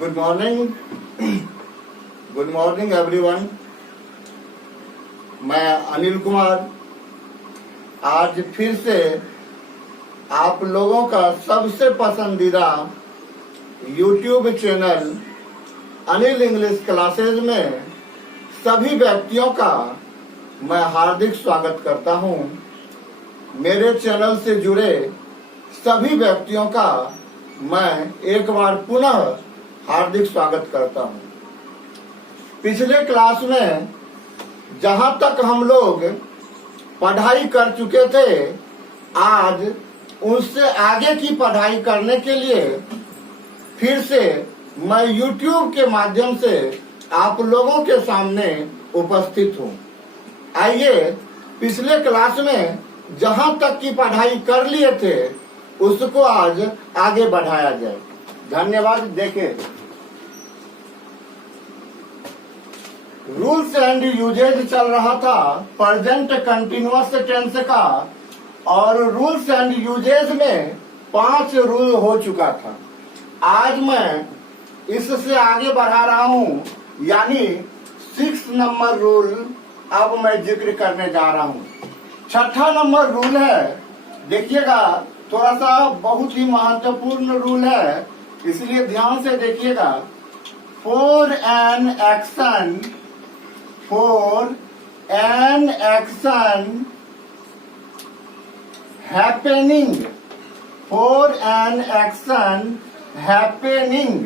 Good morning everyone. मैं अनिल कुमार आज फिर से आप लोगों का सबसे पसंदीदा YouTube channel Anil English classes में सभी व्यक्तियों का मैं हार्दिक स्वागत करता हूं। मेरे चैनल से जुड़े सभी व्यक्तियों का मैं एक बार पुनः हार्दिक स्वागत करता हूं। पिछले क्लास में जहां तक हम लोग पढ़ाई कर चुके थे, आज उससे आगे की पढ़ाई करने के लिए फिर से मैं YouTube के माध्यम से आप लोगों के सामने उपस्थित हूं। आइए पिछले क्लास में जहां तक की पढ़ाई कर लिए थे उसको आज आगे बढ़ाया जाए। धन्यवाद। देखें, रूल्स एंड यूजेज चल रहा था प्रेजेंट कंटिन्यूअस टेंस का, और रूल्स एंड यूजेज में 5 रूल हो चुका था। आज मैं इससे आगे बढ़ा रहा हूं, यानी 6 नंबर रूल अब मैं जिक्र करने जा रहा हूं। 6ठा नंबर रूल है, देखिएगा, थोड़ा सा बहुत ही महत्वपूर्ण रूल है, इसलिए ध्यान से देखिएगा। For an action happening, for an action happening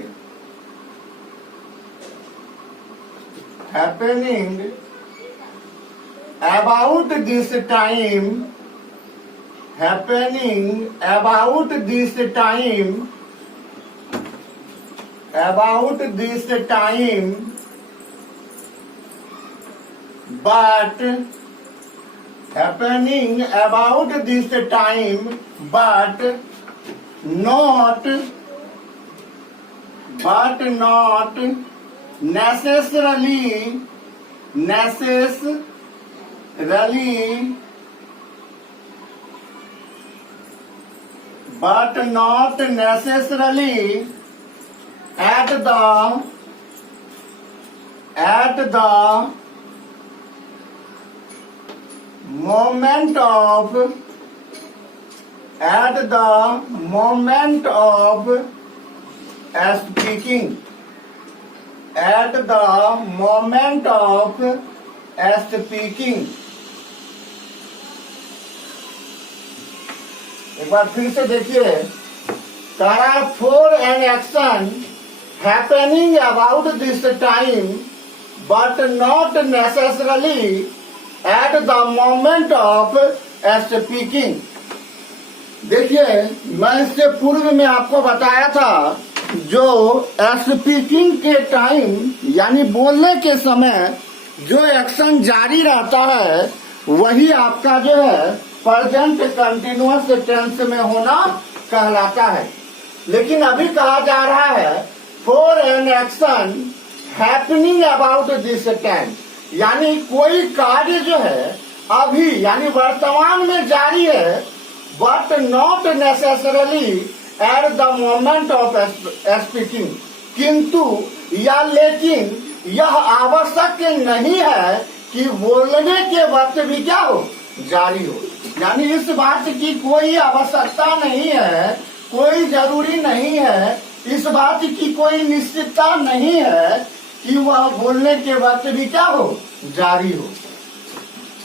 about this time, happening about this time, but happening about this time, but not necessarily but not necessarily at the moment of speaking, at the moment of speaking। एक बार फिर से देखिए, कहा for an action happening about this time but not necessarily at the moment of speaking. देखिए, मैं इससे पूर्व में आपको बताया था, जो स्पीकिंग के टाइम यानी बोलने के समय जो एक्शन जारी रहता है वही आपका जो है प्रेजेंट कंटिन्यूअस टेंस में होना कहलाता है। लेकिन अभी कहा जा रहा है for an action happening about this time, यानी कोई कार्य जो है अभी यानी वर्तमान में जारी है, but not necessarily at the moment of speaking, किंतु या लेकिन यह आवश्यक नहीं है कि बोलने के वक्त भी क्या हो, जारी हो। यानी इस बात की कोई आवश्यकता नहीं है, कोई जरूरी नहीं है, इस बात की कोई निश्चितता नहीं है कि वह बोलने के वक्त भी क्या हो, जारी हो।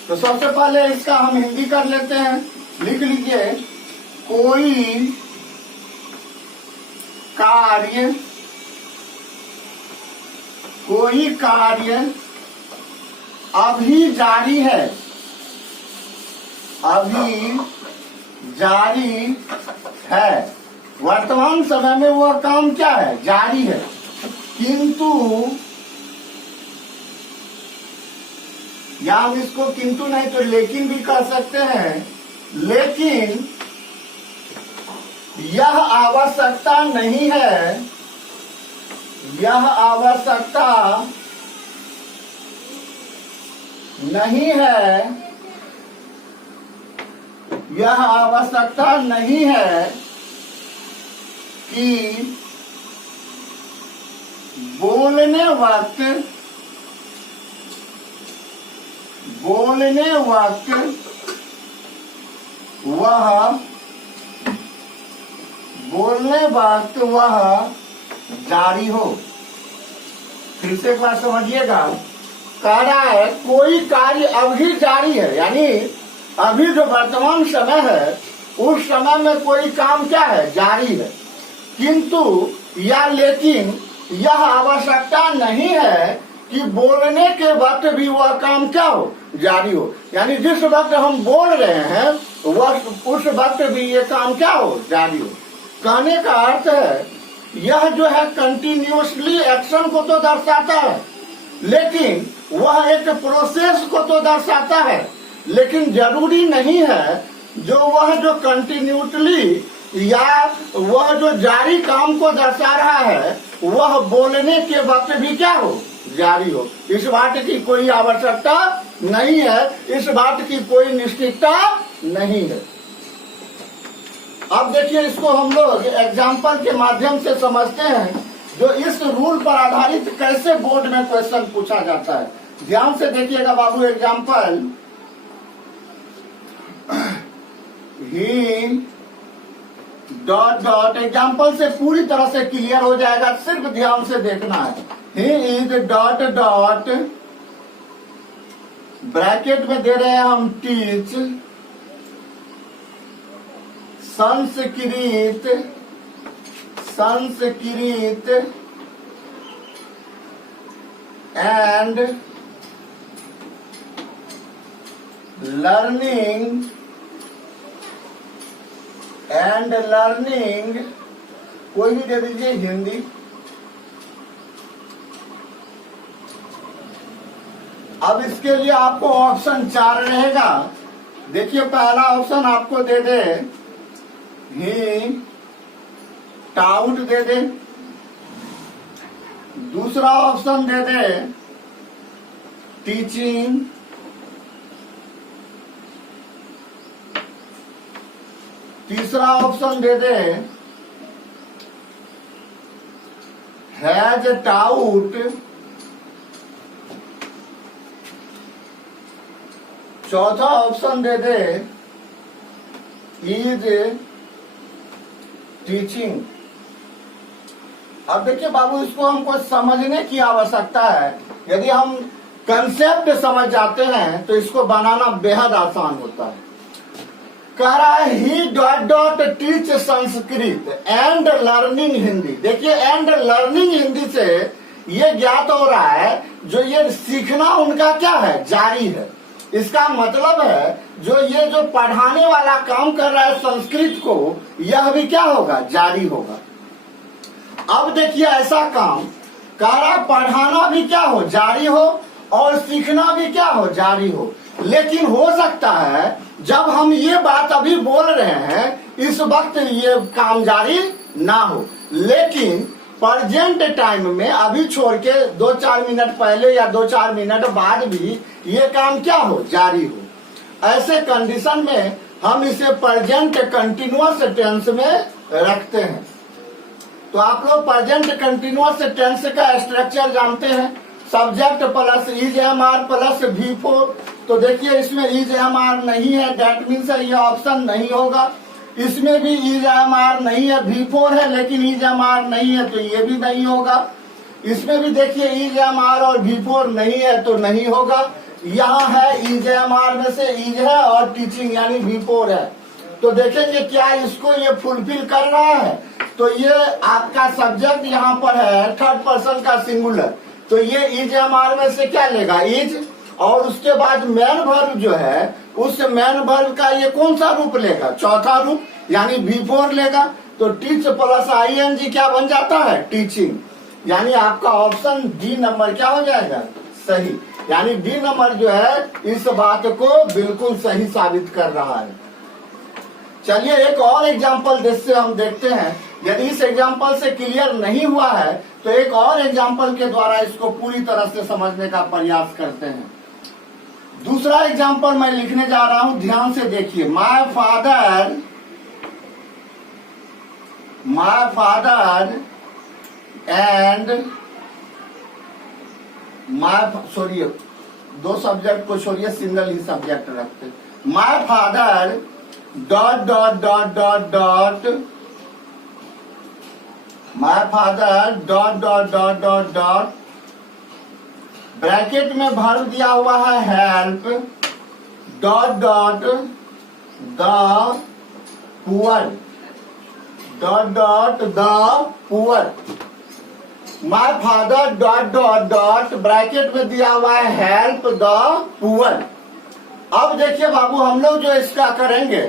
तो सबसे पहले इसका हम हिंदी कर लेते हैं। लिख लीजिए, कोई कार्य अभी जारी है, वर्तमान समय में वह काम क्या है, जारी है, किंतु या हम इसको किंतु नहीं तो लेकिन भी कह सकते हैं, लेकिन यह आवश्यकता नहीं है, यह आवश्यकता नहीं है कि बोलने वक्त वह जारी हो। फिर से एक बार समझिएगा, कह रहा है कोई कार्य अभी जारी है, यानी अभी जो वर्तमान समय है उस समय में कोई काम क्या है, जारी है, किंतु या लेकिन यह आवश्यकता नहीं है कि बोलने के वक्त भी वह काम क्या हो, जारी हो। यानी जिस वक्त हम बोल रहे हैं वह उस वक्त भी ये काम क्या हो, जारी हो। कहने का अर्थ है यह जो है कंटिन्यूसली एक्शन को तो दर्शाता है, लेकिन वह एक प्रोसेस को तो दर्शाता है, लेकिन जरूरी नहीं है जो कंटिन्यूसली या वह जो जारी काम को दर्शा रहा है वह बोलने के वक्त भी क्या हो, जारी हो। इस बात की कोई आवश्यकता नहीं है, इस बात की कोई निश्चितता नहीं है। अब देखिए, इसको हम लोग एग्जाम्पल के माध्यम से समझते हैं, जो इस रूल पर आधारित कैसे बोर्ड में क्वेश्चन पूछा जाता है। ध्यान से देखिएगा बाबू, एग्जाम्पल, ही डॉट डॉट, एग्जाम्पल से पूरी तरह से क्लियर हो जाएगा, सिर्फ ध्यान से देखना है। He is dot dot, bracket में दे रहे हैं हम टीच, संस्कृत एंड लर्निंग कोई भी दे दीजिए हिंदी। अब इसके लिए आपको ऑप्शन 4 रहेगा। देखिए, पहला ऑप्शन आपको दे दे ही टाउट दे दे, दूसरा ऑप्शन दे दे टीचिंग, तीसरा ऑप्शन दे दे हैज टाउट, चौथा ऑप्शन दे दे इज टीचिंग। अब देखिए बाबू, इसको हमको समझने की आवश्यकता है। यदि हम कंसेप्ट समझ जाते हैं तो इसको बनाना बेहद आसान होता है। कह रहा है he dot dot teach Sanskrit and learning Hindi. देखिए, एंड लर्निंग हिंदी से ये ज्ञात हो रहा है जो ये सीखना उनका क्या है, जारी है। इसका मतलब है जो पढ़ाने वाला काम कर रहा है संस्कृत को, यह भी क्या होगा, जारी होगा। अब देखिए, ऐसा काम कह रहा पढ़ाना भी क्या हो, जारी हो, और सीखना भी क्या हो, जारी हो। लेकिन हो सकता है जब हम ये बात अभी बोल रहे हैं इस वक्त ये काम जारी ना हो, लेकिन प्रेजेंट टाइम में अभी छोड़ के 2-4 मिनट पहले या 2-4 मिनट बाद भी ये काम क्या हो, जारी हो। ऐसे कंडीशन में हम इसे प्रेजेंट कंटिन्यूअस टेंस में रखते हैं। तो आप लोग प्रेजेंट कंटिन्यूअस टेंस का स्ट्रक्चर जानते हैं, subject plus is am are plus V4। तो देखिए, इसमें इज एम आर नहीं है, डेट मीन्स ये ऑप्शन नहीं होगा। इसमें भी इज एम आर नहीं है, V4 है लेकिन इज एम आर नहीं है, तो ये भी नहीं होगा। इसमें भी देखिए इज एम आर और V4 नहीं है, तो नहीं होगा। यहाँ है इज एम आर में से इज है और टीचिंग यानी V4 है। तो देखेंगे क्या इसको ये फुलफिल कर रहा है। तो ये आपका सब्जेक्ट यहाँ पर है थर्ड पर्सन का सिंगुलर, तो ये इज एम आर में से क्या लेगा, इज, और उसके बाद मैन वर्ब जो है उस मैन वर्ब का ये कौन सा रूप लेगा, चौथा रूप यानी V4 लेगा। तो टीच प्लस ING क्या बन जाता है, टीचिंग। यानी आपका ऑप्शन डी नंबर क्या हो जाएगा, सही। यानी डी नंबर जो है इस बात को बिल्कुल सही साबित कर रहा है। चलिए एक और एग्जाम्पल जिससे हम देखते हैं। यदि इस एग्जाम्पल से क्लियर नहीं हुआ है तो एक और एग्जाम्पल के द्वारा इसको पूरी तरह से समझने का प्रयास करते हैं। दूसरा एग्जाम्पल मैं लिखने जा रहा हूं, ध्यान से देखिए। माय फादर एंड छोड़िए, दो सब्जेक्ट को छोड़िए, सिंगल ही सब्जेक्ट रखते। My father dot dot dot dot dot, my father dot dot dot dot dot, bracket में भर दिया हुआ है help dot dot the poor, dot dot the poor. My father dot dot dot, bracket में दिया हुआ है हेल्प द पुअर। अब देखिए बाबू, हम लोग जो इसका करेंगे,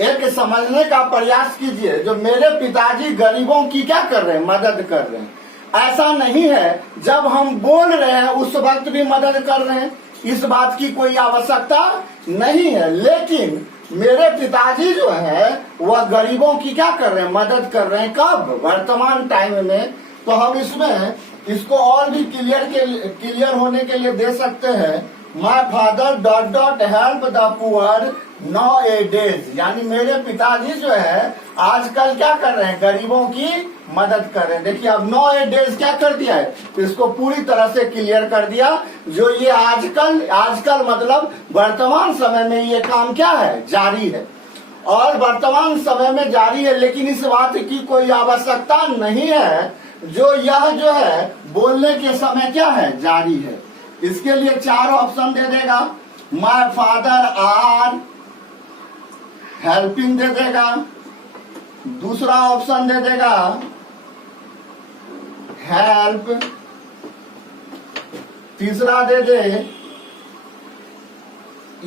एक समझने का प्रयास कीजिए, जो मेरे पिताजी गरीबों की क्या कर रहे हैं, मदद कर रहे हैं। ऐसा नहीं है जब हम बोल रहे हैं उस वक्त भी मदद कर रहे हैं, इस बात की कोई आवश्यकता नहीं है। लेकिन मेरे पिताजी जो है वह गरीबों की क्या कर रहे हैं, मदद कर रहे हैं। कब? वर्तमान टाइम में। तो हम इसमें इसको और भी क्लियर होने के लिए दे सकते हैं, my father dot dot help the poor now A days, यानी मेरे पिताजी जो है आजकल क्या कर रहे हैं, गरीबों की मदद कर रहे हैं। देखिए अब नाउ ए डेज क्या कर दिया है, तो इसको पूरी तरह से क्लियर कर दिया। जो ये आजकल मतलब वर्तमान समय में ये काम क्या है, जारी है, और वर्तमान समय में जारी है। लेकिन इस बात की कोई आवश्यकता नहीं है जो यह जो है बोलने के समय क्या है, जारी है। इसके लिए 4 ऑप्शन दे देगा। My father are helping they देगा, दूसरा ऑप्शन दे देगा हेल्प, तीसरा दे दे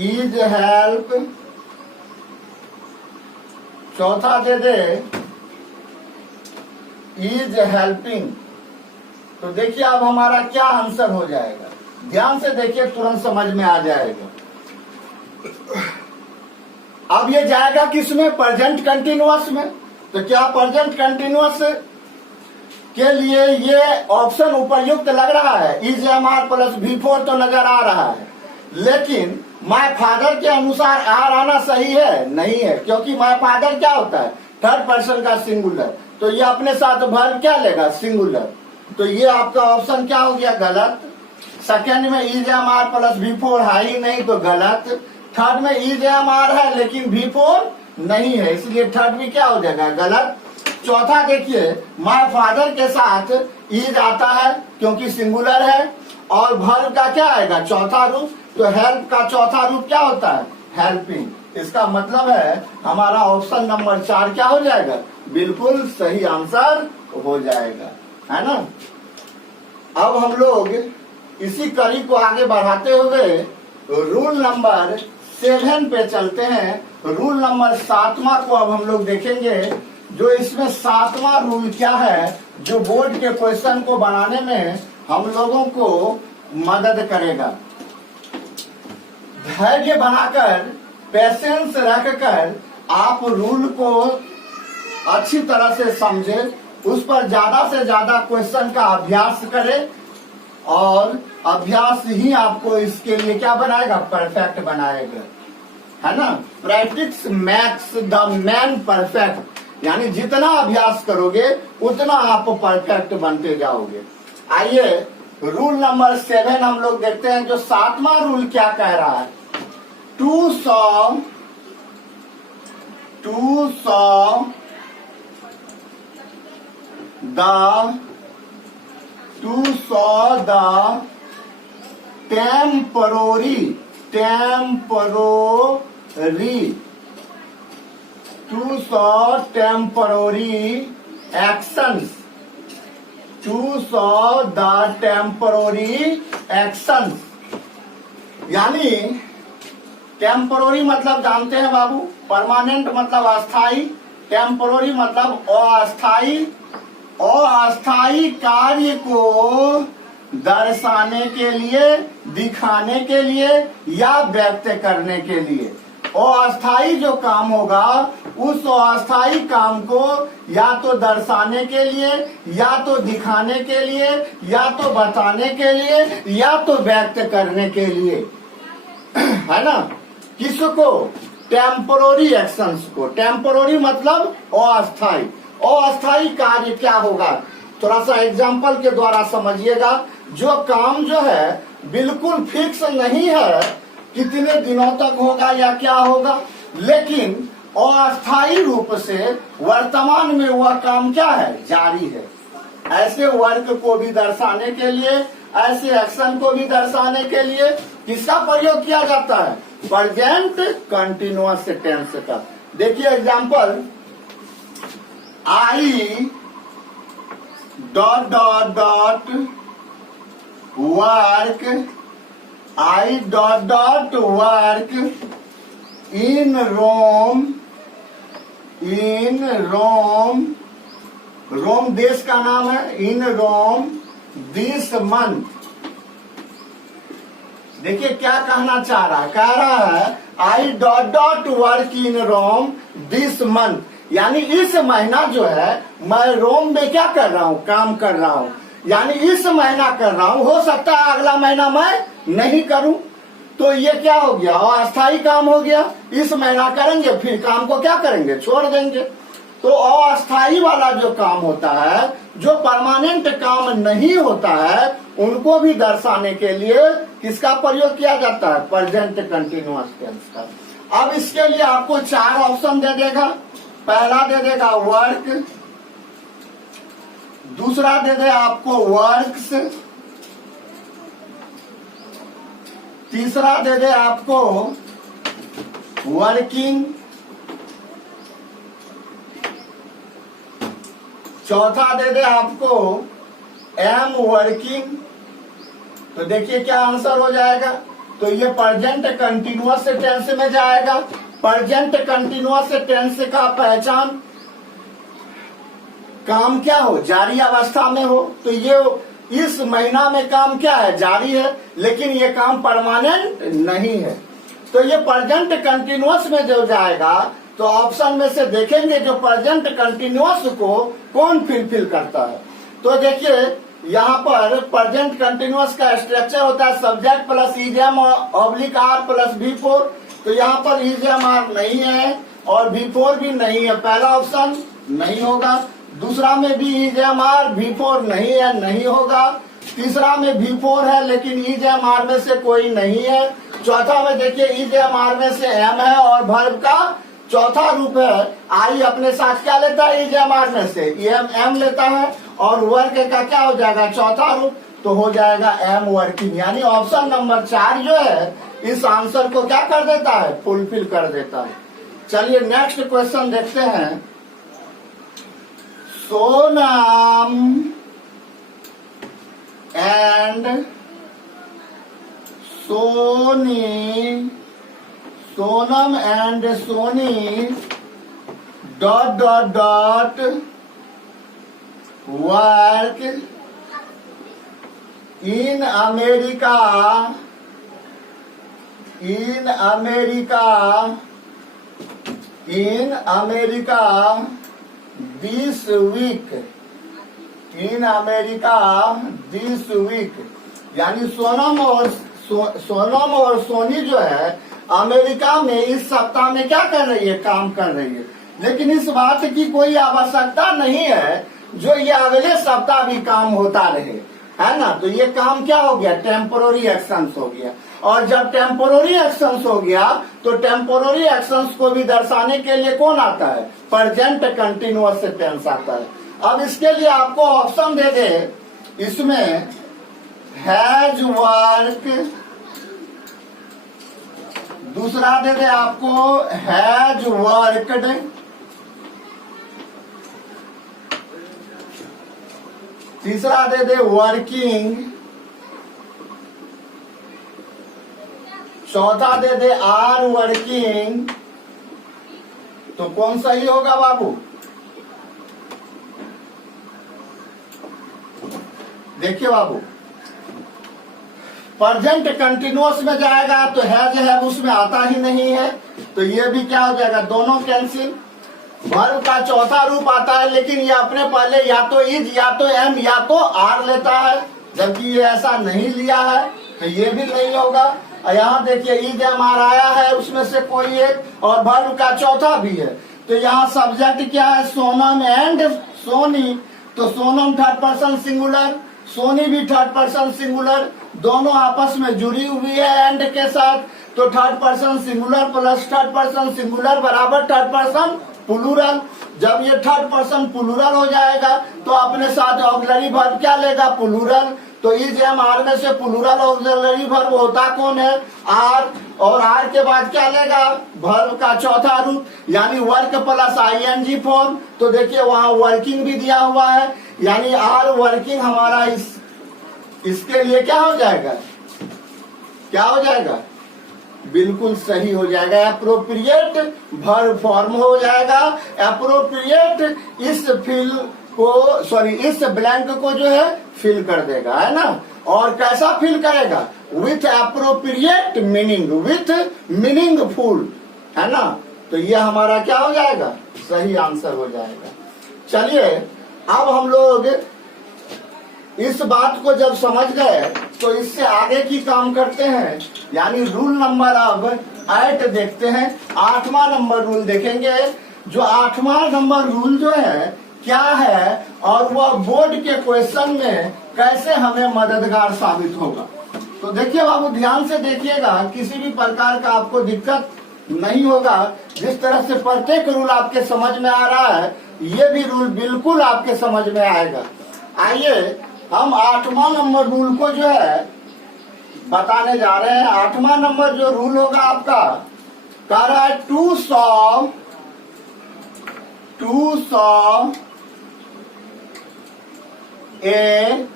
इज हेल्प, चौथा दे दे इज हेल्पिंग। तो देखिए अब हमारा क्या आंसर हो जाएगा, ध्यान से देखिए, तुरंत समझ में आ जाएगा। अब ये जाएगा किसमें, प्रेजेंट कंटिन्यूअस में। तो क्या प्रेजेंट कंटिन्यूअस के लिए ये ऑप्शन उपयुक्त लग रहा है, is am are plus V4 तो नजर आ रहा है। लेकिन माय फादर के अनुसार आर आना सही है, नहीं है, क्योंकि माय फादर क्या होता है, थर्ड पर्सन का सिंगुलर। तो ये अपने साथ वर्ब क्या लेगा, सिंगुलर। तो ये आपका ऑप्शन क्या हो गया, गलत। सेकेंड में is am are plus V4 है ही नहीं, तो गलत। थर्ड में इज एम आर है लेकिन V4 नहीं है, इसलिए थर्ड भी क्या हो जाएगा, गलत। चौथा देखिए, माय फादर के साथ इज आता है क्योंकि सिंगुलर है, और वर्ब का क्या आएगा, चौथा रूप। तो हेल्प का चौथा रूप क्या होता है, हेल्पिंग। इसका मतलब है हमारा ऑप्शन नंबर 4 क्या हो जाएगा, बिल्कुल सही आंसर हो जाएगा, है ना। अब हम लोग इसी कड़ी को आगे बढ़ाते हुए रूल नंबर 7 पे चलते हैं। रूल नंबर 7वां को अब हम लोग देखेंगे। जो इसमें 7वां रूल क्या है, जो बोर्ड के क्वेश्चन को बनाने में हम लोगों को मदद करेगा। धैर्य बनाकर, पेशेंस रखकर आप रूल को अच्छी तरह से समझे, उस पर ज्यादा से ज्यादा क्वेश्चन का अभ्यास करें, और अभ्यास ही आपको इसके लिए क्या बनाएगा, परफेक्ट बनाएगा, है ना। Practice max the man perfect, यानी जितना अभ्यास करोगे उतना आप परफेक्ट बनते जाओगे। आइए रूल नंबर 7 हम लोग देखते हैं। जो 7वां रूल क्या कह रहा है, to saw the temporary actions, to saw the temporary actions, यानी टेम्पोररी मतलब जानते हैं बाबू, परमानेंट मतलब अस्थाई, टेम्पोररी मतलब अस्थाई। अस्थाई कार्य को दर्शाने के लिए, दिखाने के लिए या व्यक्त करने के लिए। अस्थाई जो काम होगा उस अस्थाई काम को या तो दर्शाने के लिए, या तो दिखाने के लिए, या तो बताने के लिए, या तो व्यक्त करने के लिए, है ना। किसको, टेम्पोररी एक्शंस को। टेम्पोररी मतलब अस्थाई। अस्थाई कार्य क्या होगा, थोड़ा सा एग्जाम्पल के द्वारा समझिएगा। जो काम जो है बिल्कुल फिक्स नहीं है कितने दिनों तक होगा या क्या होगा, लेकिन अस्थायी रूप से वर्तमान में वह काम क्या है, जारी है। ऐसे वर्क को भी दर्शाने के लिए, ऐसे एक्शन को भी दर्शाने के लिए किसका प्रयोग किया जाता है, प्रेजेंट कंटिन्यूअस टेंस का। देखिए example, I dot dot dot work, I dot dot work in Rome, in Rome, Rome देश का नाम है, इन रोम दिस मंथ। देखिए क्या कहना चाह रहा है, कह रहा है I dot dot work in Rome this month, यानी इस महीना जो है मैं रोम में क्या कर रहा हूँ, काम कर रहा हूँ। यानी इस महीना कर रहा हूँ, हो सकता है अगला महीना मैं नहीं करूं, तो ये क्या हो गया, अस्थायी काम हो गया। इस महीना करेंगे फिर काम को क्या करेंगे, छोड़ देंगे। तो अस्थायी वाला जो काम होता है, जो परमानेंट काम नहीं होता है, उनको भी दर्शाने के लिए किसका प्रयोग किया जाता है, प्रेजेंट कंटिन्यूअस टेंस का। अब इसके लिए आपको 4 ऑप्शन दे देगा। पहला दे देगा वर्क, दूसरा दे दे आपको वर्क्स, तीसरा दे दे आपको वर्किंग, चौथा दे दे आपको एम वर्किंग। तो देखिए क्या आंसर हो जाएगा, तो ये प्रेजेंट कंटिन्यूअस टेंस में जाएगा। प्रेजेंट कंटिन्यूअस टेंस का पहचान, काम क्या हो, जारी अवस्था में हो। तो ये इस महीना में काम क्या है, जारी है, लेकिन ये काम परमानेंट नहीं है। तो ये प्रेजेंट कंटिन्यूअस में जो जाएगा, तो ऑप्शन में से देखेंगे जो प्रेजेंट कंटिन्यूअस को कौन फिलफिल करता है। तो देखिए यहाँ पर प्रेजेंट कंटिन्यूअस का स्ट्रक्चर होता है subject plus is am oblique are plus V4। तो यहाँ पर इजम आर नहीं है और V4 भी नहीं है, पहला ऑप्शन नहीं होगा। दूसरा में भी इजम आर V4 नहीं है, नहीं होगा। तीसरा में V4 है लेकिन इजम आर में से कोई नहीं है। चौथा में देखिए इजम आर में से एम है और वर्ब का चौथा रूप है आई, अपने साथ क्या लेता है, इजम आर में से एम लेता है और वर्क का क्या हो जाएगा, चौथा रूप, तो हो जाएगा एम वर्किंग। यानी ऑप्शन नंबर 4 जो है इस आंसर को क्या कर देता है, फुलफिल कर देता है। चलिए नेक्स्ट क्वेश्चन देखते हैं। Sonam and Soni, Sonam and Soni dot dot dot work in America, in America, in America this week, in America this week. यानी सोनम और सोनी जो है अमेरिका में इस सप्ताह में क्या कर रही है, काम कर रही है। लेकिन इस बात की कोई आवश्यकता नहीं है जो ये अगले सप्ताह भी काम होता रहे, है ना। तो ये काम क्या हो गया, टेम्पोररी एक्शंस हो गया। और जब टेम्पोररी एक्शंस हो गया तो टेम्पोररी एक्शंस को भी दर्शाने के लिए कौन आता है, प्रेजेंट कंटिन्यूअस टेंस आता है। अब इसके लिए आपको ऑप्शन दे दे, इसमें हैज वर्क, दूसरा दे दे आपको हैज वर्कड, तीसरा दे दे वर्किंग, चौथा दे दे आर वर्किंग। तो कौन सही होगा बाबू, देखिए बाबू, प्रेजेंट कंटिन्यूअस में जाएगा तो है उसमें आता ही नहीं है, तो ये भी क्या हो जाएगा, दोनों कैंसिल। वर्ब का चौथा रूप आता है लेकिन ये अपने पहले या तो इज या तो एम या तो आर लेता है, जबकि ये ऐसा नहीं लिया है, तो ये भी नहीं होगा। यहाँ देखिए इज एम आर आया है, उसमें से कोई एक, और वर्ब का चौथा भी है। तो यहाँ सब्जेक्ट क्या है, सोनम एंड सोनी। तो Sonam third person singular, Soni भी थर्ड पर्सन सिंगुलर, दोनों आपस में जुड़ी हुई है एंड के साथ। तो third person singular plus third person singular बराबर थर्ड पर्सन प्लूरल। जब ये थर्ड पर्सन प्लूरल हो जाएगा तो अपने साथ ऑक्सिलरी वर्ब क्या लेगा? प्लूरल। तो इज एम आर में से प्लूरल ऑक्सिलरी वर्ब होता कौन है? आर। और आर के बाद क्या लेगा? वर्ब का चौथा रूप, यानी वर्क प्लस आईएनजी फॉर्म। तो देखिए वहां वर्किंग भी दिया हुआ है, यानी आर वर्किंग हमारा इसके लिए क्या हो जाएगा? क्या हो जाएगा? बिल्कुल सही हो जाएगा, अप्रोप्रिएट वर्ब फॉर्म हो जाएगा। अप्रोप्रिएट इस फिल को इस ब्लैंक को जो है फिल कर देगा, है ना। और कैसा फिल करेगा? With appropriate meaning, with meaningful, है ना। तो ये हमारा क्या हो जाएगा? सही आंसर हो जाएगा। चलिए अब हम लोग इस बात को जब समझ गए तो इससे आगे की काम करते हैं, यानी रूल नंबर अब 8 देखते हैं। 8वां नंबर रूल देखेंगे। जो 8वां नंबर रूल जो है क्या है और वह बोर्ड के क्वेश्चन में कैसे हमें मददगार साबित होगा। तो देखिए बाबू, ध्यान से देखिएगा, किसी भी प्रकार का आपको दिक्कत नहीं होगा। जिस तरह से प्रत्येक रूल आपके समझ में आ रहा है, ये भी रूल बिल्कुल आपके समझ में आएगा। आइए हम 8वां नंबर रूल को जो है बताने जा रहे हैं। 8वां नंबर जो रूल होगा आपका कह रहा है टू सॉ ए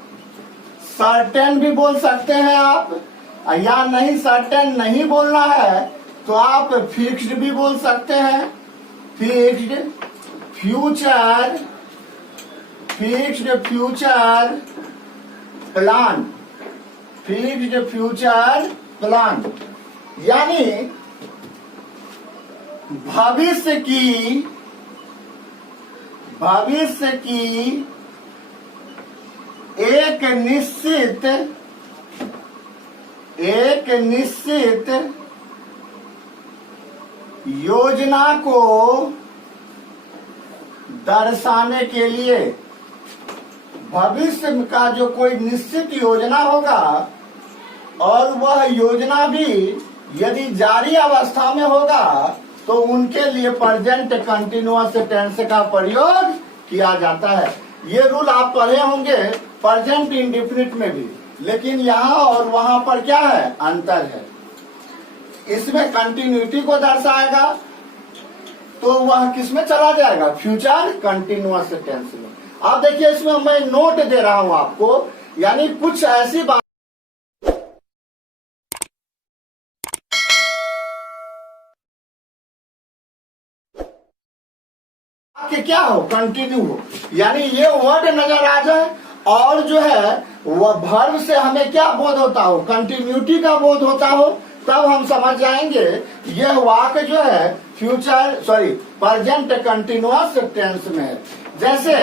सर्टेन भी बोल सकते हैं आप, या नहीं सर्टेन नहीं बोलना है तो आप फिक्स्ड भी बोल सकते हैं। Fixed future plan, fixed future plan, यानी भविष्य की एक निश्चित योजना को दर्शाने के लिए, भविष्य का जो कोई निश्चित योजना होगा और वह योजना भी यदि जारी अवस्था में होगा तो उनके लिए प्रेजेंट कंटिन्यूअस टेंस का प्रयोग किया जाता है। ये रूल आप पढ़े होंगे प्रेजेंट इंडेफिनिट में भी, लेकिन यहाँ और वहां पर क्या है? अंतर है। इसमें कंटिन्यूटी को दर्शाएगा तो वह किस में चला जाएगा? फ्यूचर कंटिन्यूअस टेंस में। आप देखिए इसमें मैं नोट दे रहा हूं आपको, यानी कुछ ऐसी बात कि क्या हो? कंटिन्यू हो, यानी ये वर्ड नजर आ जाए और जो है वह वर्ब से हमें क्या बोध होता हो? कंटिन्यूटी का बोध होता हो, तब हम समझ जाएंगे यह वाक्य जो है प्रेजेंट कंटिन्यूअस टेंस में है। जैसे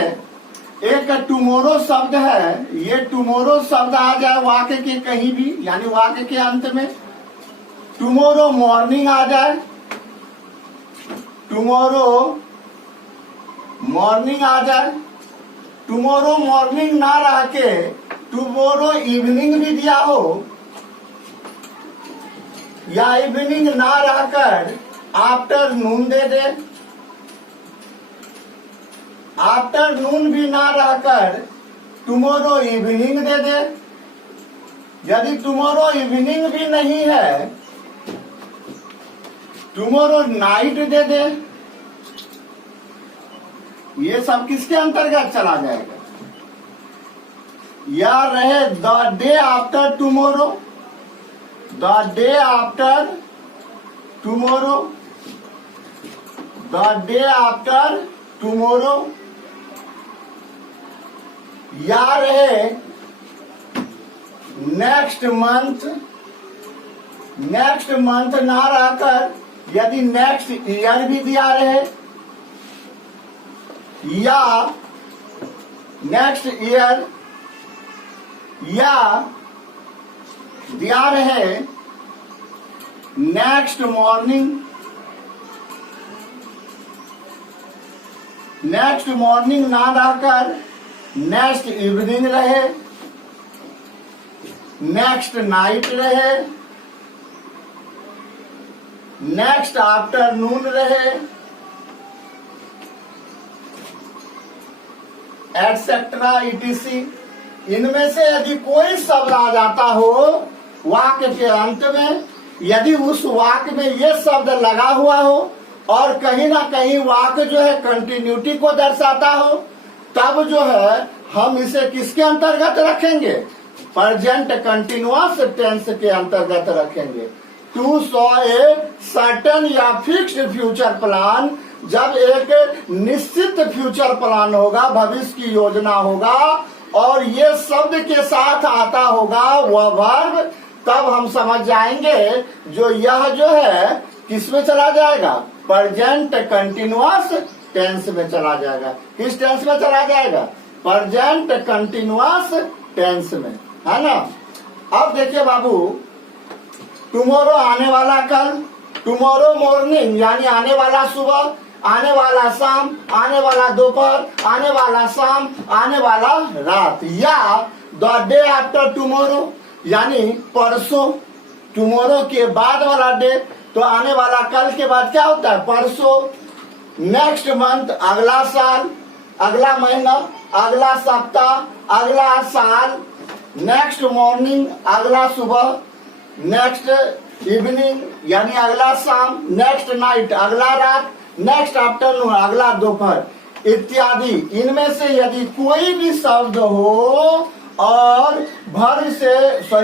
एक टुमोरो शब्द है, ये टुमोरो शब्द आ जाए वाक्य के कहीं भी, यानी वाक्य के अंत में। टुमोरो मॉर्निंग आ जाए, टुमोरो मॉर्निंग आ जाए, टुमोरो मॉर्निंग ना रह के टुमोरो इवनिंग भी दिया हो, या इवनिंग ना रहकर आफ्टरनून दे दे, आफ्टरनून भी ना रहकर टुमोरो इवनिंग दे दे। यदि टुमोरो इवनिंग भी नहीं है, टुमोरो नाइट दे दे। ये सब किसके अंतर्गत चला जाएगा? या रहे the day after tomorrow, the day after tomorrow, the day after tomorrow, या रहे नेक्स्ट मंथ, नेक्स्ट मंथ ना रहकर यदि नेक्स्ट ईयर भी दिया रहे, या नेक्स्ट ईयर, या दिया रहे नेक्स्ट मॉर्निंग, नेक्स्ट मॉर्निंग ना रहकर नेक्स्ट इवनिंग रहे, नेक्स्ट नाइट रहे, नेक्स्ट आफ्टरनून रहे, एटसेट्रा इटीसी। इनमें से यदि कोई शब्द आ जाता हो वाक्य के अंत में, यदि उस वाक्य में ये शब्द लगा हुआ हो और कहीं ना कहीं वाक्य जो है कंटिन्यूटी को दर्शाता हो, तब जो है हम इसे किसके अंतर्गत रखेंगे? प्रेजेंट कंटिन्यूअस टेंस के अंतर्गत रखेंगे। टू सॉ ए सर्टेन या फिक्स्ड फ्यूचर प्लान, जब एक निश्चित फ्यूचर प्लान होगा, भविष्य की योजना होगा और ये शब्द के साथ आता होगा वह वर्ब, तब हम समझ जाएंगे जो यह जो है किस में चला जाएगा? प्रेजेंट कंटिन्यूअस टेंस में चला जाएगा। किस टेंस में चला जाएगा? प्रेजेंट कंटिन्यूअस टेंस में, है ना। अब देखिए बाबू, टुमारो आने वाला कल, टुमारो मॉर्निंग यानी आने वाला सुबह, आने वाला शाम, आने वाला दोपहर, आने वाला शाम, आने वाला रात, या द डे आफ्टर टुमारो यानी परसों, टुमारो के बाद वाला डे, तो आने वाला कल के बाद क्या होता है? परसों। नेक्स्ट मंथ अगला साल, अगला महीना, अगला सप्ताह, अगला साल। नेक्स्ट मॉर्निंग अगला सुबह, नेक्स्ट इवनिंग यानी अगला शाम, नेक्स्ट नाइट अगला रात, नेक्स्ट आफ्टरनून अगला दोपहर इत्यादि। इनमें से यदि कोई भी शब्द हो और भर से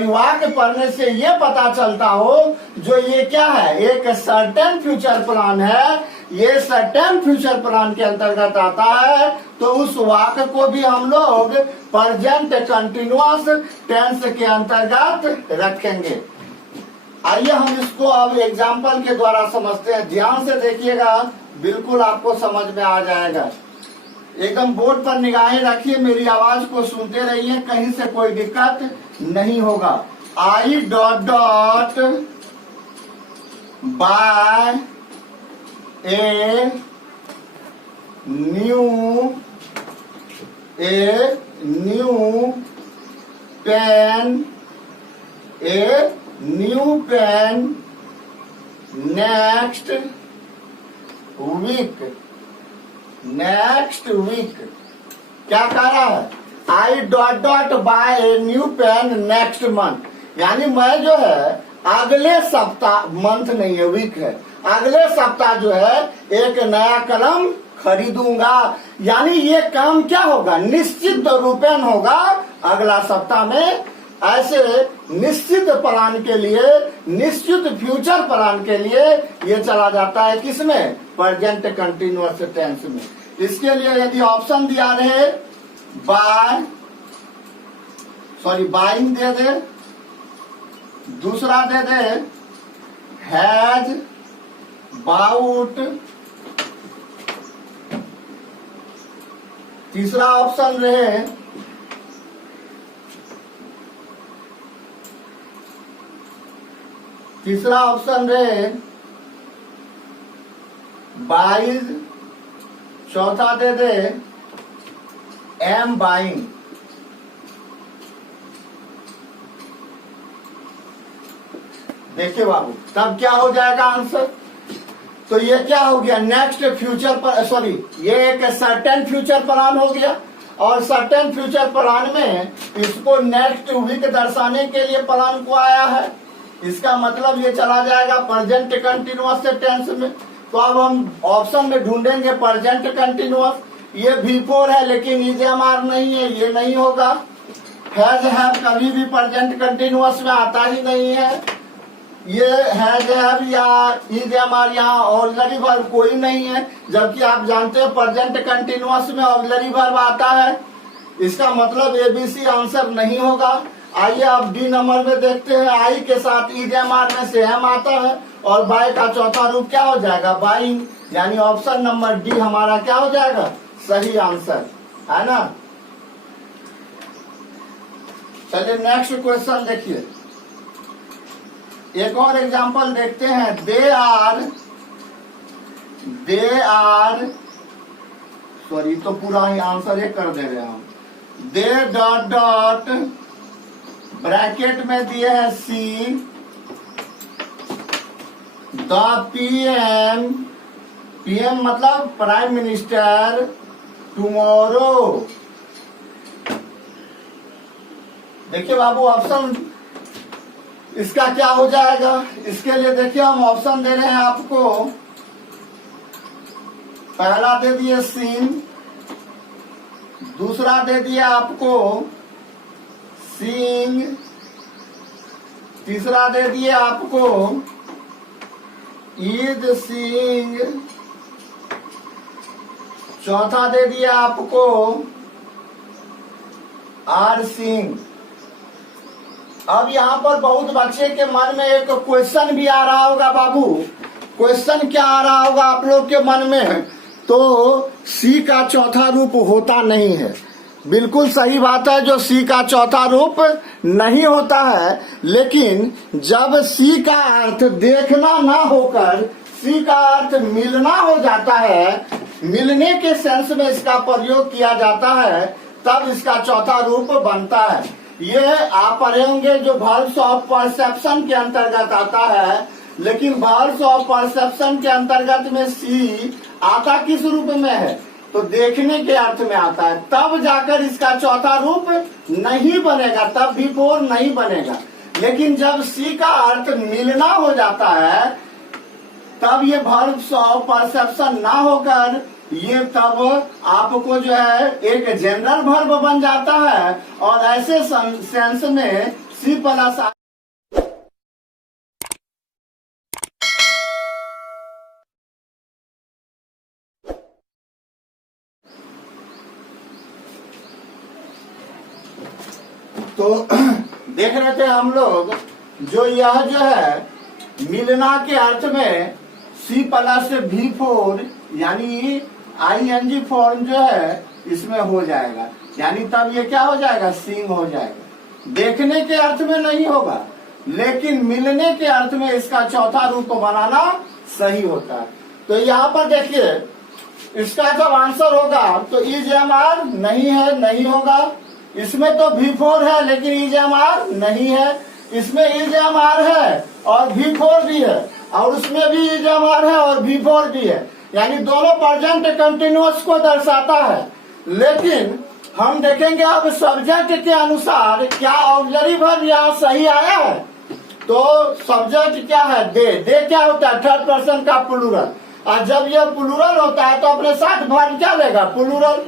वाक्य पढ़ने से ये पता चलता हो जो ये क्या है? एक सर्टेन फ्यूचर प्लान है, ये सर्टेन फ्यूचर प्लान के अंतर्गत आता है, तो उस वाक्य को भी हम लोग प्रेजेंट कंटिन्यूअस टेंस के अंतर्गत रखेंगे। आइए हम इसको अब एग्जाम्पल के द्वारा समझते हैं। ध्यान से देखिएगा, बिल्कुल आपको समझ में आ जाएगा। एकदम बोर्ड पर निगाहें रखिए, मेरी आवाज को सुनते रहिए, कहीं से कोई दिक्कत नहीं होगा। I dot dot buy a new pen, a new pen next week. Next week क्या कह रहा है? I dot dot buy a new pen next month, यानी मैं जो है अगले सप्ताह, मंथ नहीं है वीक है, अगले सप्ताह जो है एक नया कलम खरीदूंगा। यानी ये काम क्या होगा? निश्चित रूपेण होगा अगला सप्ताह में। ऐसे निश्चित प्लान के लिए, निश्चित फ्यूचर प्लान के लिए ये चला जाता है किसमें? प्रेजेंट कंटिन्यूअस टेंस में। इसके लिए यदि ऑप्शन दिया रहे बाइंग दे दे, दूसरा दे दे हैज, बाउट, तीसरा ऑप्शन रहे बाइज, चौथा दे दे एम बाइंग। देखिए बाबू, तब क्या हो जाएगा आंसर? तो ये क्या हो गया? नेक्स्ट फ्यूचर पर, ये एक सर्टेन फ्यूचर प्लान हो गया, और सर्टेन फ्यूचर प्लान में इसको नेक्स्ट वीक दर्शाने के लिए प्लान को आया है। इसका मतलब ये चला जाएगा प्रेजेंट कंटिन्यूअस टेंस में। तो अब हम ऑप्शन में ढूंढेंगे प्रेजेंट कंटिन्यूअस। ये V4 है लेकिन ईजेएमआर नहीं है, ये नहीं होगा। हैज हैव कभी भी प्रेजेंट कंटिन्यूअस में आता ही नहीं है। ये हैज हैव या ईजेएमआर यहाँ ऑक्सिलरी वर्ब कोई नहीं है, जबकि आप जानते हैं प्रेजेंट कंटिन्यूअस में ऑक्सिलरी वर्ब आता है। इसका मतलब ABC आंसर नहीं होगा। आइए अब डी नंबर में देखते हैं। आई के साथ ईजेएमआर में से एम आता है और बाय का चौथा रूप क्या हो जाएगा? बाइंग, यानी ऑप्शन नंबर डी हमारा क्या हो जाएगा? सही आंसर, है ना। चलिए नेक्स्ट क्वेश्चन देखिए, एक और एग्जांपल देखते हैं। दे आर तो पूरा ही आंसर एक कर दे रहे हैं हम। दे डॉट डॉट ब्रैकेट में दिए हैं सी, द पीएम, पीएम मतलब प्राइम मिनिस्टर, टुमारो। देखिए बाबू ऑप्शन इसका क्या हो जाएगा, इसके लिए देखिए हम ऑप्शन दे रहे हैं आपको। पहला दे दिए सीन, दूसरा दे दिया आपको सींग, तीसरा दे दिया आपको ईद सींग, चौथा दे दिया आपको आर सिंह। अब यहाँ पर बहुत बच्चे के मन में एक क्वेश्चन भी आ रहा होगा बाबू, क्वेश्चन क्या आ रहा होगा आप लोग के मन में, तो सी का चौथा रूप होता नहीं है। बिल्कुल सही बात है, जो सी का चौथा रूप नहीं होता है, लेकिन जब सी का अर्थ देखना ना होकर सी का अर्थ मिलना हो जाता है, मिलने के सेंस में इसका प्रयोग किया जाता है, तब इसका चौथा रूप बनता है। ये आप पढ़े होंगे जो वर्ब्स ऑफ परसेप्शन के अंतर्गत आता है, लेकिन वर्ब्स ऑफ परसेप्शन के अंतर्गत में सी आता किस रूप में है, तो देखने के अर्थ में आता है, तब जाकर इसका चौथा रूप नहीं बनेगा, तब भी फोर नहीं बनेगा। लेकिन जब सी का अर्थ मिलना हो जाता है, तब ये वर्ब्स ऑफ परसेप्शन ना होकर ये तब आपको जो है एक जनरल वर्ब बन जाता है, और ऐसे सेंस में सी प्लस तो देख रहे थे हम लोग, जो यह जो है मिलना के अर्थ में सी प्लस भी फोर यानी ING फॉर्म जो है इसमें हो जाएगा, यानी तब ये क्या हो जाएगा, सिंग हो जाएगा। देखने के अर्थ में नहीं होगा, लेकिन मिलने के अर्थ में इसका चौथा रूप बनाना सही होता है। तो यहाँ पर देखिए इसका जब आंसर होगा तो EJMR नहीं है, नहीं होगा। इसमें तो V4 है लेकिन EJMR नहीं है, इसमें EJMR है और V4 भी है, और उसमें भी EJMR है और V4 भी है, यानी दोनों प्रेजेंट कंटिन्यूअस को दर्शाता है। लेकिन हम देखेंगे अब सब्जेक्ट के अनुसार क्या ऑक्सिलरी वर्ब यहाँ सही आया है। तो सब्जेक्ट क्या है, दे क्या होता है, थर्ड पर्सन का प्लूरल, और जब यह प्लूरल होता है तो अपने साथ वर्ब क्या लेगा, प्लूरल।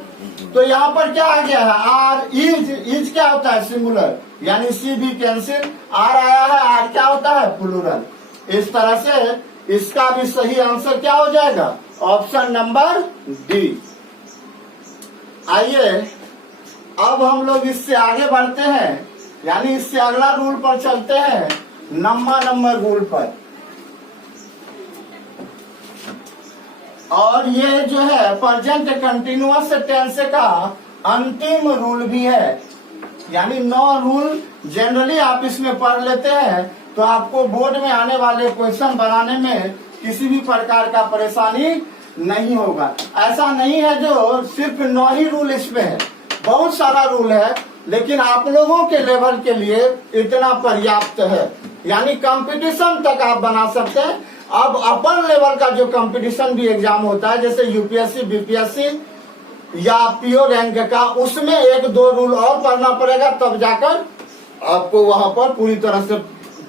तो यहाँ पर क्या आ गया है, आर, इज क्या होता है, सिंगुलर, यानी सी भी कैंसिल, आर आया है, आर क्या होता है, प्लूरल। इस तरह से इसका भी सही आंसर क्या हो जाएगा, ऑप्शन नंबर डी। आइए अब हम लोग इससे आगे बढ़ते हैं, यानी इससे अगला रूल पर चलते हैं, नंबर रूल पर। और ये जो है प्रेजेंट कंटिन्यूअस टेंस का अंतिम रूल भी है, यानी 9 रूल जनरली आप इसमें पढ़ लेते हैं तो आपको बोर्ड में आने वाले क्वेश्चन बनाने में किसी भी प्रकार का परेशानी नहीं होगा। ऐसा नहीं है जो सिर्फ 9 ही रूल इसमें है, बहुत सारा रूल है, लेकिन आप लोगों के लेवल के लिए इतना पर्याप्त है, यानी कंपटीशन तक आप बना सकते हैं। अब अपर लेवल का जो कंपटीशन भी एग्जाम होता है, जैसे यूपीएससी, बीपीएससी या पीओ रैंक का, उसमें 1-2 रूल और पढ़ना पड़ेगा, तब जाकर आपको वहां पर पूरी तरह से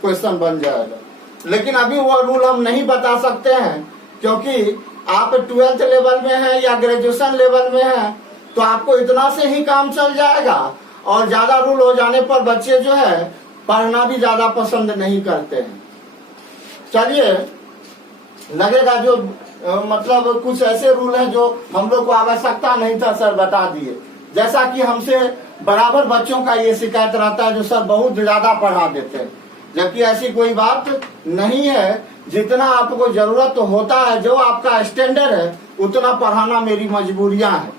क्वेश्चन बन जाएगा। लेकिन अभी वो रूल हम नहीं बता सकते हैं, क्योंकि आप 12th लेवल में है या ग्रेजुएशन लेवल में है, तो आपको इतना से ही काम चल जाएगा, और ज्यादा रूल हो जाने पर बच्चे जो है पढ़ना भी ज्यादा पसंद नहीं करते हैं। चलिए, लगेगा जो मतलब कुछ ऐसे रूल हैं जो हम लोग को आवश्यकता नहीं था, सर बता दिए। जैसा कि हमसे बराबर बच्चों का ये शिकायत रहता है, जो सर बहुत ज्यादा पढ़ा देते हैं, जबकि ऐसी कोई बात नहीं है। जितना आपको जरूरत होता है, जो आपका स्टैंडर्ड है, उतना पढ़ाना मेरी मजबूरियां है।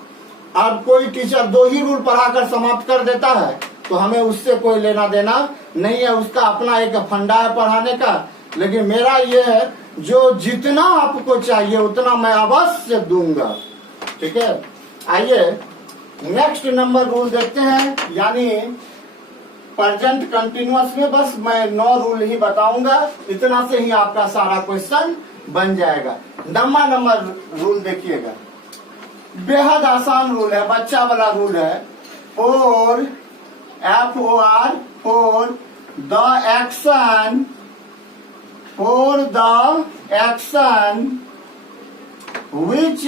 अब कोई टीचर 2 ही रूल पढ़ाकर समाप्त कर देता है तो हमें उससे कोई लेना देना नहीं है, उसका अपना एक फंडा है पढ़ाने का। लेकिन मेरा ये है, जो जितना आपको चाहिए उतना मैं अवश्य दूंगा, ठीक है। आइए नेक्स्ट नंबर रूल देखते हैं, यानी प्रेजेंट कंटिन्यूअस में बस मैं 9 रूल ही बताऊंगा, इतना से ही आपका सारा क्वेश्चन बन जाएगा। नंबर रूल देखिएगा, बेहद आसान रूल है, बच्चा वाला रूल है। For FOR for the action, for the action which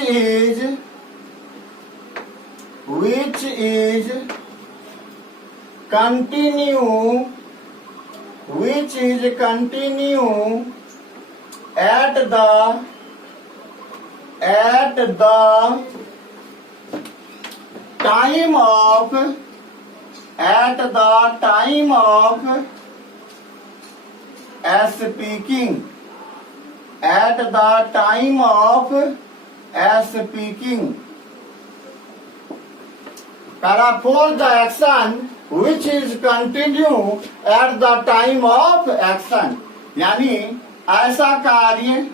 is continue at the time of speaking, at the time of speaking. For the action which is continue at the time of action, यानी ऐसा कार्य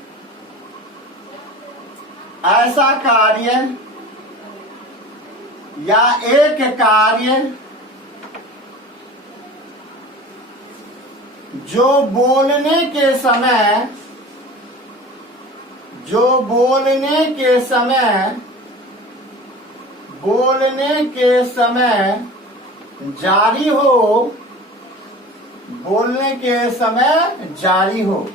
या एक कार्य जो बोलने के समय जारी हो,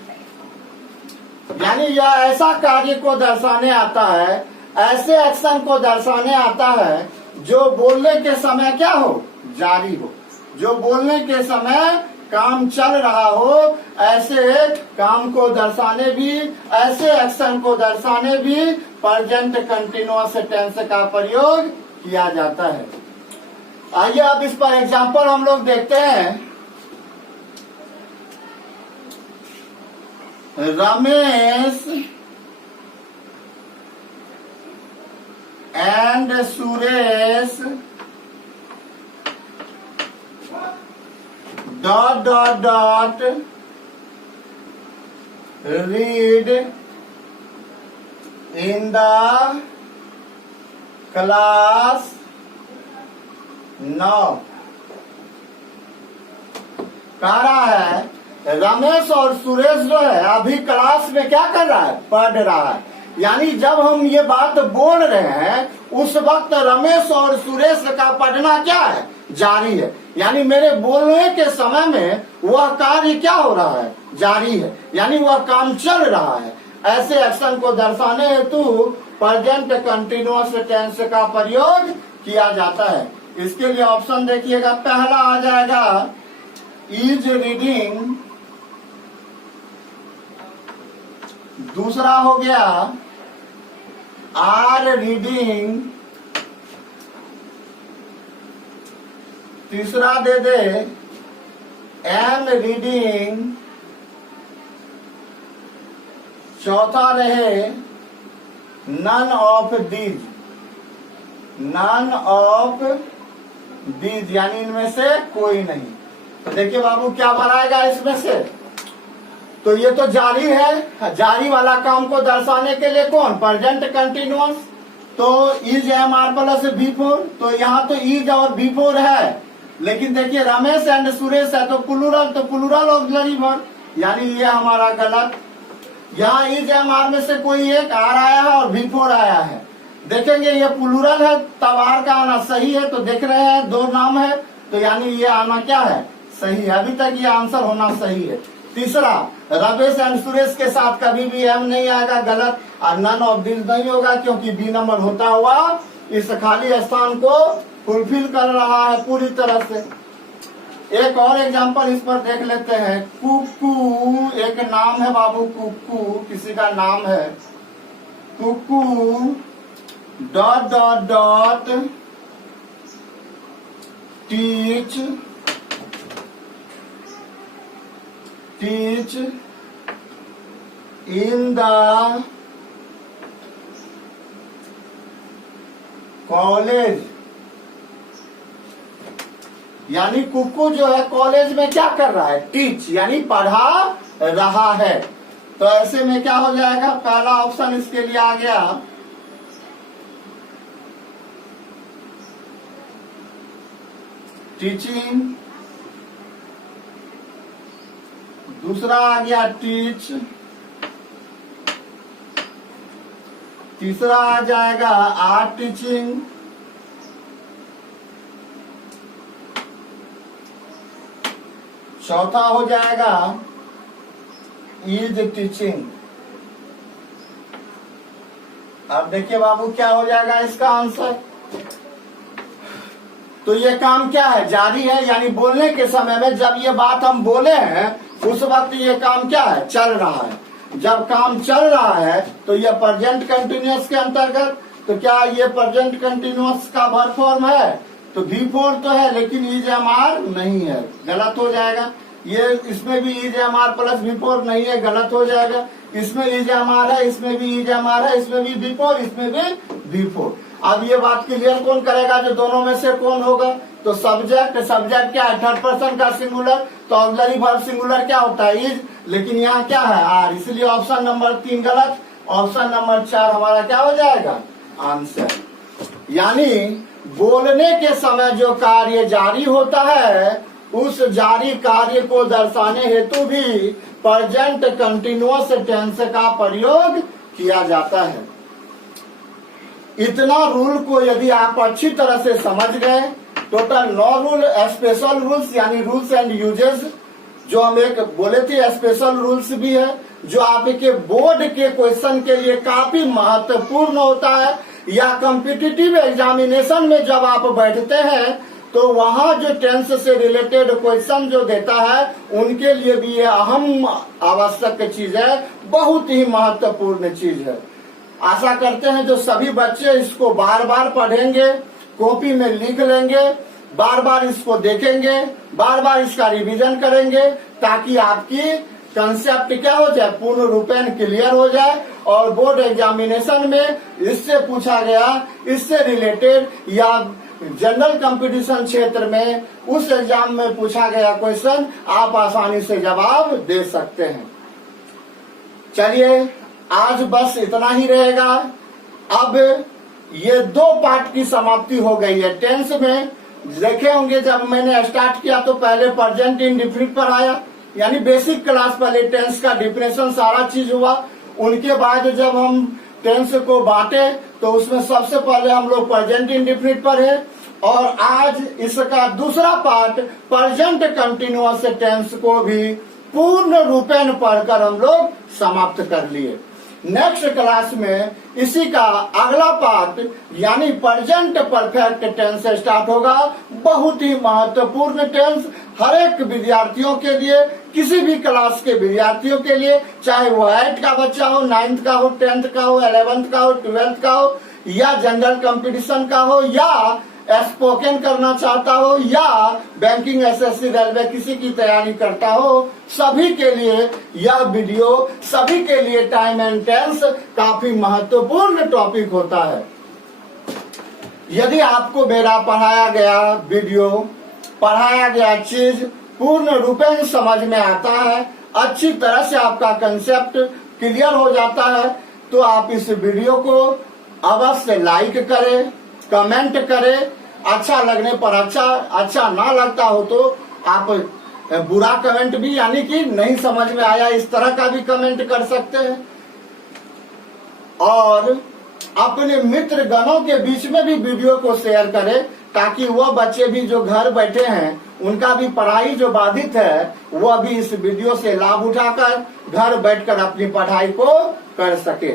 यानी यह ऐसा कार्य को दर्शाने आता है, ऐसे एक्शन को दर्शाने आता है जो बोलने के समय क्या हो, जारी हो, जो बोलने के समय काम चल रहा हो, ऐसे काम को दर्शाने भी, ऐसे एक्शन को दर्शाने भी प्रेजेंट कंटिन्यूअस टेंस का प्रयोग किया जाता है। आइए अब इस पर एग्जाम्पल हम लोग देखते हैं। Ramesh and Suresh read in the class now। कह रहा है रमेश और सुरेश जो है अभी क्लास में क्या कर रहा है, पढ़ रहा है। यानी जब हम ये बात बोल रहे हैं उस वक्त रमेश और सुरेश का पढ़ना क्या है, जारी है। यानी मेरे बोलने के समय में वह कार्य क्या हो रहा है, जारी है, यानी वह काम चल रहा है। ऐसे एक्शन को दर्शाने हेतु प्रेजेंट कंटिन्यूअस टेंस का प्रयोग किया जाता है। इसके लिए ऑप्शन देखिएगा, पहला आ जाएगा इज रीडिंग, दूसरा हो गया आर रीडिंग, तीसरा दे दे एम रीडिंग, चौथा रहे नन ऑफ दीज, यानी इनमें से कोई नहीं। तो देखिए बाबू क्या बनाएगा इसमें से, तो ये तो जारी है, जारी वाला काम को दर्शाने के लिए कौन, प्रेजेंट कंटिन्यूअस, तो is am are plus B4, तो यहाँ तो इज और B4 है। लेकिन देखिए रमेश एंड सुरेश है तो प्लूरल ऑक्सिलरी वर्ब, यानी ये हमारा गलत। यहाँ इज एम आर में से कोई एक आर आया है और B4 आया है। देखेंगे ये प्लूरल है तब आर का आना सही है, तो देख रहे हैं दो नाम है, तो यानी ये आना क्या है, सही है। अभी तक ये आंसर होना सही है। तीसरा रमेश एंड सुरेश के साथ कभी भी एम नहीं आएगा, गलत। और नन ऑफ दिस नहीं होगा क्योंकि बी नंबर होता हुआ इस खाली स्थान को फुलफिल कर रहा है पूरी तरह से। एक और एग्जांपल इस पर देख लेते हैं। कुकू एक नाम है बाबू, कुकू किसी का नाम है। Kuku dot dot dot teach in the college, यानी कुक्कू जो है कॉलेज में क्या कर रहा है, टीच यानी पढ़ा रहा है। तो ऐसे में क्या हो जाएगा, पहला ऑप्शन इसके लिए आ गया टीचिंग दूसरा आ गया टीच, तीसरा आ जाएगा आर टीचिंग, चौथा हो जाएगा इज टीचिंग। अब देखिए बाबू क्या हो जाएगा इसका आंसर। तो ये काम क्या है, जारी है, यानी बोलने के समय में जब ये बात हम बोले हैं उस वक्त ये काम क्या है, चल रहा है। जब काम चल रहा है तो ये प्रेजेंट कंटिन्यूअस के अंतर्गत, तो क्या ये प्रेजेंट कंटिन्यूअस का वर्ब फॉर्म है, तो बी फोर तो है लेकिन इज एम आर नहीं है, गलत हो जाएगा। ये इसमें भी is am are plus B four नहीं है, गलत हो जाएगा। इसमें इज एम आर है, इसमें भी इज एम आर है, इसमें भी बी फोर, इसमें भी बी फोर। अब ये बात क्लियर कौन करेगा, जो दोनों में से कौन होगा, तो सब्जेक्ट, सब्जेक्ट क्या है, थर्ड पर्सन का सिंगुलर, तो ऑक्सिलरी वर्ब सिंगुलर क्या होता है, इज, लेकिन यहाँ क्या है, आर, इसलिए ऑप्शन नंबर 3 गलत। ऑप्शन नंबर 4 हमारा क्या हो जाएगा, आंसर। यानी बोलने के समय जो कार्य जारी होता है उस जारी कार्य को दर्शाने हेतु भी प्रेजेंट कंटिन्यूअस टेंस का प्रयोग किया जाता है। इतना रूल को यदि आप अच्छी तरह से समझ गए, टोटल 9 रूल, स्पेशल रूल्स यानी रूल्स एंड यूजेस, जो हम एक बोले थे स्पेशल रूल्स भी है, जो आपके बोर्ड के क्वेश्चन के लिए काफी महत्वपूर्ण होता है, या कॉम्पिटिटिव एग्जामिनेशन में जब आप बैठते हैं तो वहां जो टेंस से रिलेटेड क्वेश्चन जो देता है उनके लिए भी ये अहम आवश्यक चीज है, बहुत ही महत्वपूर्ण चीज है। आशा करते हैं जो सभी बच्चे इसको बार बार पढ़ेंगे, कॉपी में लिख लेंगे, बार बार इसको देखेंगे, बार बार इसका रिवीजन करेंगे, ताकि आपकी कंसेप्ट क्या हो जाए, पूर्ण रूपेण क्लियर हो जाए, और बोर्ड एग्जामिनेशन में इससे पूछा गया, इससे रिलेटेड या जनरल कंपटीशन क्षेत्र में उस एग्जाम में पूछा गया क्वेश्चन आप आसानी से जवाब दे सकते हैं। चलिए आज बस इतना ही रहेगा। अब ये 2 पार्ट की समाप्ति हो गई है। टेंस में देखे होंगे जब मैंने स्टार्ट किया तो पहले प्रेजेंट इंडेफिनिट पर आया, यानी बेसिक क्लास पहले टेंस का डिफिनेशन सारा चीज हुआ। उनके बाद जब हम टेंस को बांटे तो उसमें सबसे पहले हम लोग प्रेजेंट इंडेफिनिट पर है, और आज इसका दूसरा पार्ट प्रेजेंट कंटिन्यूअस टेंस को भी पूर्ण रूपेण पढ़कर हम लोग समाप्त कर लिए। नेक्स्ट क्लास में इसी का अगला पार्ट यानी प्रेजेंट परफेक्ट टेंस स्टार्ट होगा। बहुत ही महत्वपूर्ण टेंस, हर एक विद्यार्थियों के लिए, किसी भी क्लास के विद्यार्थियों के लिए, चाहे वो 8 का बच्चा हो, 9th का हो, 10th का हो, 11th का हो, 12th का हो, या जनरल कंपटीशन का हो, या स्पोकन करना चाहता हो, या बैंकिंग, एसएससी, रेलवे किसी की तैयारी करता हो, सभी के लिए यह वीडियो, सभी के लिए टाइम एंड टेंस काफी महत्वपूर्ण टॉपिक होता है। यदि आपको मेरा पढ़ाया गया वीडियो, पढ़ाया गया चीज पूर्ण रूपेण समझ में आता है, अच्छी तरह से आपका कंसेप्ट क्लियर हो जाता है, तो आप इस वीडियो को अवश्य लाइक करें, कमेंट करें। अच्छा लगने पर अच्छा ना लगता हो तो आप बुरा कमेंट भी, यानी कि नहीं समझ में आया, इस तरह का भी कमेंट कर सकते हैं। और अपने मित्र गणों के बीच में भी वीडियो को शेयर करें, ताकि वह बच्चे भी जो घर बैठे हैं उनका भी पढ़ाई जो बाधित है वह भी इस वीडियो से लाभ उठाकर घर बैठकर अपनी पढ़ाई को कर सके।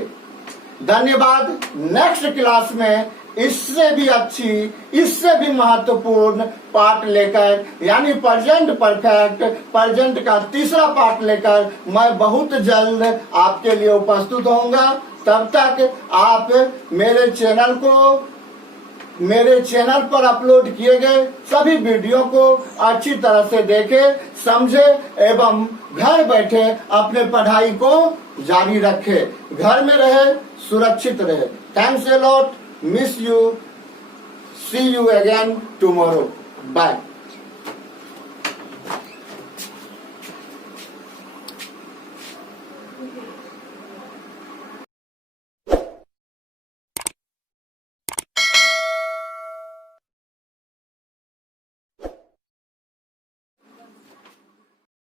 धन्यवाद। नेक्स्ट क्लास में इससे भी अच्छी, इससे भी महत्वपूर्ण पार्ट लेकर, यानी प्रेजेंट परफेक्ट, प्रेजेंट का तीसरा पार्ट लेकर मैं बहुत जल्द आपके लिए उपस्थित होऊंगा। तब तक आप मेरे चैनल पर अपलोड किए गए सभी वीडियो को अच्छी तरह से देखें, समझे एवं घर बैठे अपने पढ़ाई को जारी रखे। घर में रहे, सुरक्षित रहे। Thanks a lot. Miss you. See you again tomorrow. Bye.